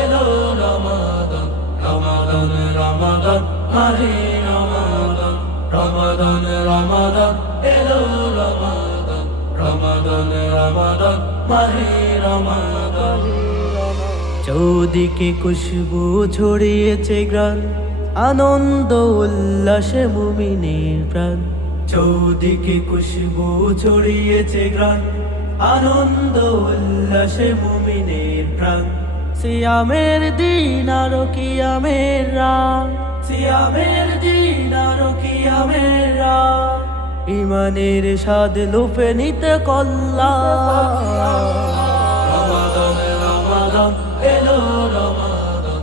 এলো এলো চৌদিকে খুশবু ছড়িয়েছে গ্রান আনন্দ উল্লাসে মুমিনের প্রাণ। চৌদিকে খুশবু ছড়িয়েছে গ্রান আনন্দ উল্লাসে মুমিনের প্রাণ। সিয়ামের দিন আর কিয়ামের রাত। সিয়ামের দিন আর কিয়ামের রাত। ইমানের স্বাদ লুফে নিতে কল্লা এলো রমাদান।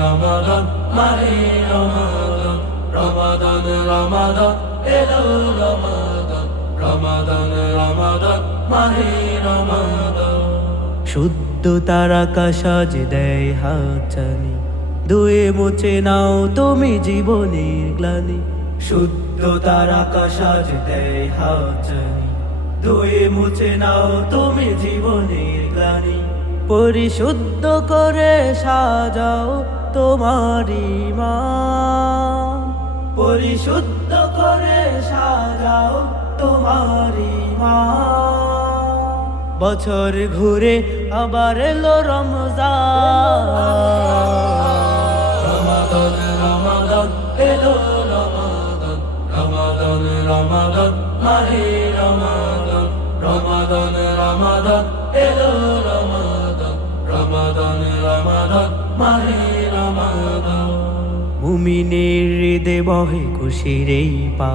রমাদান মাহে রমাদান। রমাদান রমাদান, এলো রমাদান। রমাদান শুদ্ধ তারা কাসাজ দেয় হাচানি দুয়ে মুছে নাও তুমি জীবনের গ্লানি। শুদ্ধ তারা কাসাজ দেয় হাচানি দুয়ে মুছে নাও তুমি জীবনের গ্লানি। পরিশুদ্ধ করে সাজাও তোমার মা পরিশুদ্ধ করে সাজাও বছর ঘুরে আবার এলো রমজান। রমাদান রমাদান এলো রমাদান। রমাদান রমাদান মাহে রমাদান। রমাদান রমাদান এলো রমাদান। রমাদান রমাদান মাহে রমাদান। মুমিনের হৃদে বহে খুশির এই পা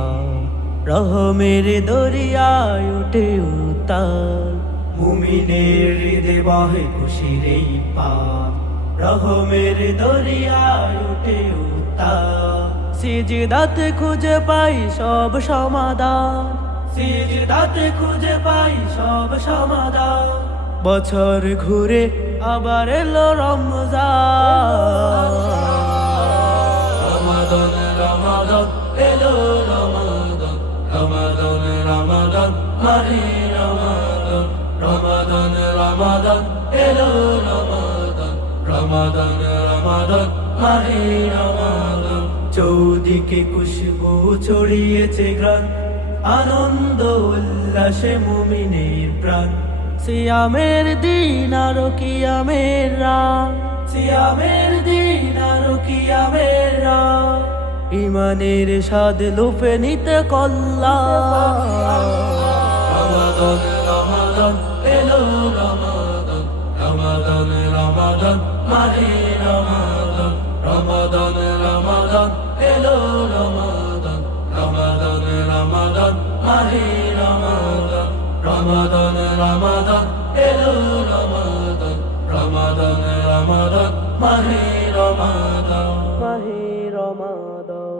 রহমের দরিয়ায় উঠে উতাল মুমিনের হৃদে বহে খুশির এই পা রহমের দরিয়ায় উঠে উতাল সিজদাতে খুঁজে পাই সব সমাধান। সিজদাতে খুঁজে পাই সব সমাধান। বছর ঘুরে আবার এলো রমজান। রমাদান রমাদান, এলো রমাদান। রমাদান রমাদান মাহে রমাদান। রমাদান রমাদান এলো রমাদান রমাদান রমাদান মাহে রমাদান চৌদিকে খুশবু ছড়িয়েছে গ্রান আনন্দ উল্লাসে মুমিনের প্রাণ। সিয়ামের দিন আর কিয়ামের রাত। সিয়ামের দিন আর কিয়ামের রাত। ইমানের স্বাদ লুফে নিতে কল্লা রমাদান মাহে রমাদন রমাদন রমাদন এলো রমাদন রমাদন রমাদন মাহে রমাদন রমাদন রমাদন এলো রমাদন রমাদন রমাদন মাহে রমাদন মাহে রমাদান